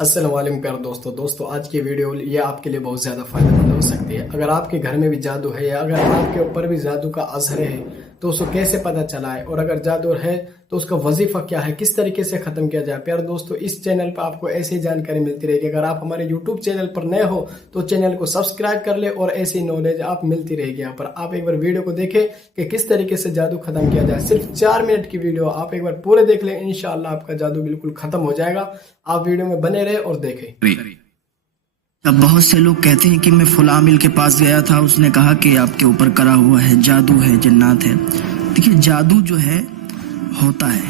السلام علیکم پیارے دوستو آج کی ویڈیو یہ آپ کے لیے بہت زیادہ فائدہ مند ہو سکتی ہے۔ اگر آپ کے گھر میں بھی جادو ہے یا اگر آپ کے اوپر بھی جادو کا اثر ہے تو اس کو کیسے پتہ چلا ہے، اور اگر جادو ہے تو اس کا وظیفہ کیا ہے، کس طریقے سے ختم کیا جائے۔ پیارے دوستو، اس چینل پر آپ کو ایسی جانکاری ملتی رہے گی۔ اگر آپ ہمارے یوٹیوب چینل پر نئے ہو تو چینل کو سبسکرائب کر لے اور ایسی نالج آپ ملتی رہے گی یہاں پر۔ آپ ایک بار ویڈیو کو دیکھیں کہ کس طریقے سے جادو ختم کیا جائے۔ صرف 4 منٹ کی ویڈیو، آپ ایک بار پورے دیکھ لیں، انشاءاللہ آپ کا جادو بالکل ختم ہو جائے گا۔ آپ ویڈیو میں بنے رہے اور دیکھیں۔ اب بہت سے لوگ کہتے ہیں کہ میں فلاں عامل کے پاس گیا تھا، اس نے کہا کہ آپ کے اوپر کرا ہوا ہے، جادو ہے، جنات ہے۔ دیکھیے، جادو جو ہے ہوتا ہے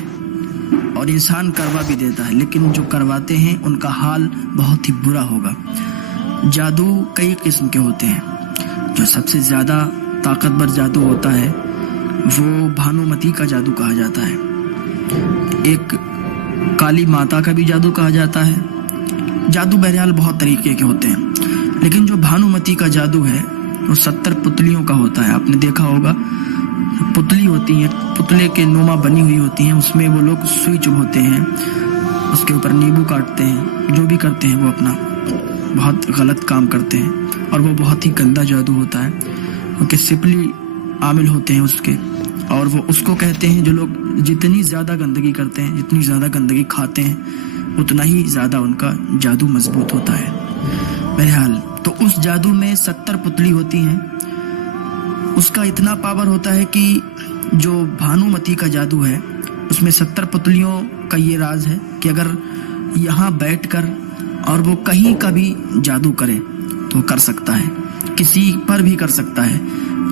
اور انسان کروا بھی دیتا ہے، لیکن جو کرواتے ہیں ان کا حال بہت ہی برا ہوگا۔ جادو کئی قسم کے ہوتے ہیں۔ جو سب سے زیادہ طاقتور جادو ہوتا ہے وہ بھانومتی کا جادو کہا جاتا ہے۔ ایک کالی ماتا کا بھی جادو کہا جاتا ہے۔ جادو بہرحال بہت طریقے کے ہوتے ہیں، لیکن جو بھانومتی کا جادو ہے وہ 70 پتلیوں کا ہوتا ہے۔ آپ نے دیکھا ہوگا، پتلی ہوتی ہیں، پتلے کے نما بنی ہوئی ہوتی ہیں، اس میں وہ لوگ سوئی چبھوتے ہیں، اس کے اوپر نیبو کاٹتے ہیں، جو بھی کرتے ہیں وہ اپنا بہت غلط کام کرتے ہیں، اور وہ بہت ہی گندا جادو ہوتا ہے، کیونکہ سپلی عامل ہوتے ہیں اس کے، اور وہ اس کو کہتے ہیں جو لوگ جتنی زیادہ گندگی کرتے ہیں، جتنی زیادہ گندگی کھاتے ہیں، اتنا ہی زیادہ ان کا جادو مضبوط ہوتا ہے۔ بہرحال تو اس جادو میں 70 پتلی ہوتی ہیں۔ اس کا اتنا پاور ہوتا ہے کہ جو بھانومتی کا جادو ہے اس میں 70 پتلیوں کا یہ راز ہے کہ اگر یہاں بیٹھ کر اور وہ کہیں کا بھی جادو کرے تو کر سکتا ہے، کسی پر بھی کر سکتا ہے،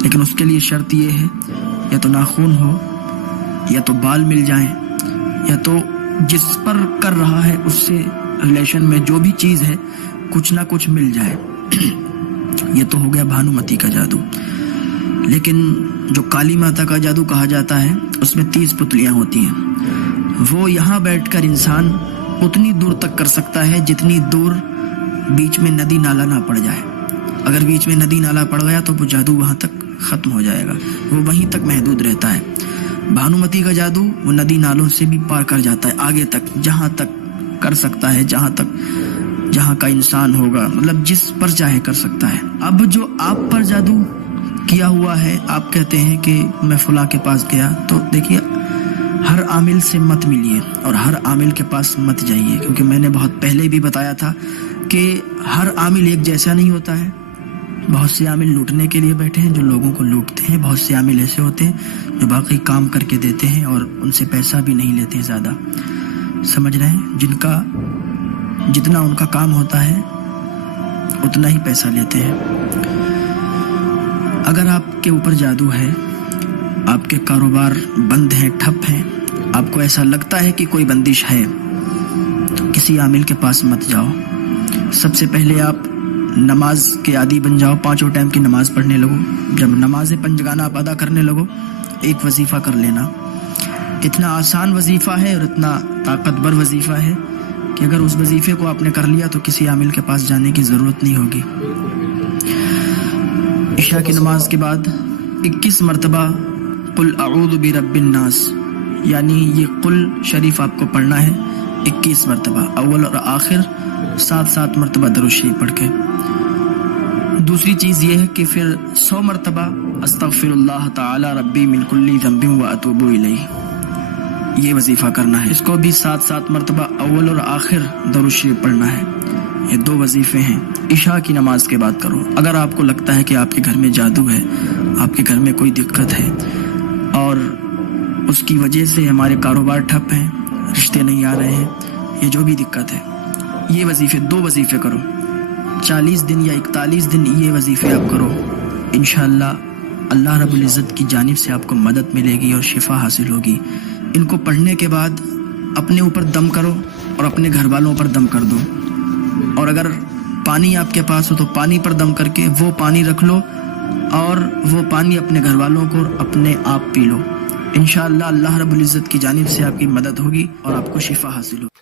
لیکن اس کے لیے شرط یہ ہے یا تو ناخن ہو، یا تو بال مل جائیں، یا تو جس پر کر رہا ہے اس سے ریلیشن میں جو بھی چیز ہے کچھ نہ کچھ مل جائے۔ یہ تو ہو گیا بھانومتی کا جادو۔ لیکن جو کالی ماتا کا جادو کہا جاتا ہے اس میں 30 پتلیاں ہوتی ہیں۔ وہ یہاں بیٹھ کر انسان اتنی دور تک کر سکتا ہے جتنی دور بیچ میں ندی نالا نہ پڑ جائے۔ اگر بیچ میں ندی نالا پڑ گیا تو وہ جادو وہاں تک ختم ہو جائے گا، وہ وہیں تک محدود رہتا ہے۔ بھانومتی کا جادو وہ ندی نالوں سے بھی پار کر جاتا ہے، آگے تک، جہاں تک کر سکتا ہے، جہاں کا انسان ہوگا، مطلب جس پر چاہے کر سکتا ہے۔ اب جو آپ پر جادو کیا ہوا ہے، آپ کہتے ہیں کہ میں فلاں کے پاس گیا، تو دیکھیے، ہر عامل سے مت ملیے اور ہر عامل کے پاس مت جائیے، کیونکہ میں نے بہت پہلے بھی بتایا تھا کہ ہر عامل ایک جیسا نہیں ہوتا ہے۔ بہت سے عامل لوٹنے کے لیے بیٹھے ہیں جو لوگوں کو لوٹتے ہیں، بہت سے عامل ایسے ہوتے ہیں جو باقی کام کر کے دیتے ہیں اور ان سے پیسہ بھی نہیں لیتے ہیں زیادہ، سمجھ رہے ہیں، جتنا ان کا کام ہوتا ہے اتنا ہی پیسہ لیتے ہیں۔ اگر آپ کے اوپر جادو ہے، آپ کے کاروبار بند ہیں، ٹھپ ہیں، آپ کو ایسا لگتا ہے کہ کوئی بندش ہے، تو کسی عامل کے پاس مت جاؤ۔ سب سے پہلے آپ نماز کے عادی بن جاؤ، 5 ٹائم کی نماز پڑھنے لگو۔ جب نماز پنجگانہ آپ ادا کرنے لگو، ایک وظیفہ کر لینا۔ اتنا آسان وظیفہ ہے اور اتنا طاقتور وظیفہ ہے کہ اگر اس وظیفے کو آپ نے کر لیا تو کسی عامل کے پاس جانے کی ضرورت نہیں ہوگی۔ عشاء کی نماز کے بعد 21 مرتبہ قل اعوذ برب الناس، یعنی یہ قل شریف آپ کو پڑھنا ہے 21 مرتبہ، اول اور آخر 7 مرتبہ درود شریف پڑھ کے۔ دوسری چیز یہ ہے کہ پھر 100 مرتبہ استغفر اللہ تعالی ربی من کل ذنب واتوب الیہ، یہ وظیفہ کرنا ہے۔ اس کو بھی 7 مرتبہ اول اور آخر درود شریف پڑھنا ہے۔ یہ 2 وظیفے ہیں، عشاء کی نماز کے بعد کرو۔ اگر آپ کو لگتا ہے کہ آپ کے گھر میں جادو ہے، آپ کے گھر میں کوئی دقت ہے اور اس کی وجہ سے ہمارے کاروبار ٹھپ ہیں، رشتے نہیں آ رہے ہیں، یہ جو بھی دقت ہے، یہ وظیفے 2 وظیفے کرو، 40 دن یا 41 دن یہ وظیفے آپ کرو۔ انشاءاللہ اللہ رب العزت کی جانب سے آپ کو مدد ملے گی اور شفا حاصل ہوگی۔ ان کو پڑھنے کے بعد اپنے اوپر دم کرو اور اپنے گھر والوں پر دم کر دو، اور اگر پانی آپ کے پاس ہو تو پانی پر دم کر کے وہ پانی رکھ لو اور وہ پانی اپنے گھر والوں کو اپنے آپ پی لو۔ انشاءاللہ اللہ رب العزت کی جانب سے آپ کی مدد ہوگی اور آپ کو شفا حاصل ہوگی۔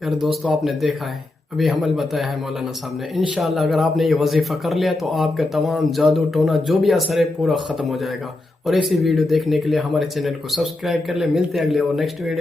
پیارے دوستو، آپ نے دیکھا ہے، ابھی عمل بتایا ہے مولانا صاحب نے۔ انشاءاللہ اگر آپ نے یہ وظیفہ کر لیا تو آپ کا تمام جادو ٹونا جو بھی اثر ہے پورا ختم ہو جائے گا۔ اور ایسی ویڈیو دیکھنے کے لیے ہمارے چینل کو سبسکرائب کر لیں۔ ملتے ہیں اگلے اور نیکسٹ ویڈیو۔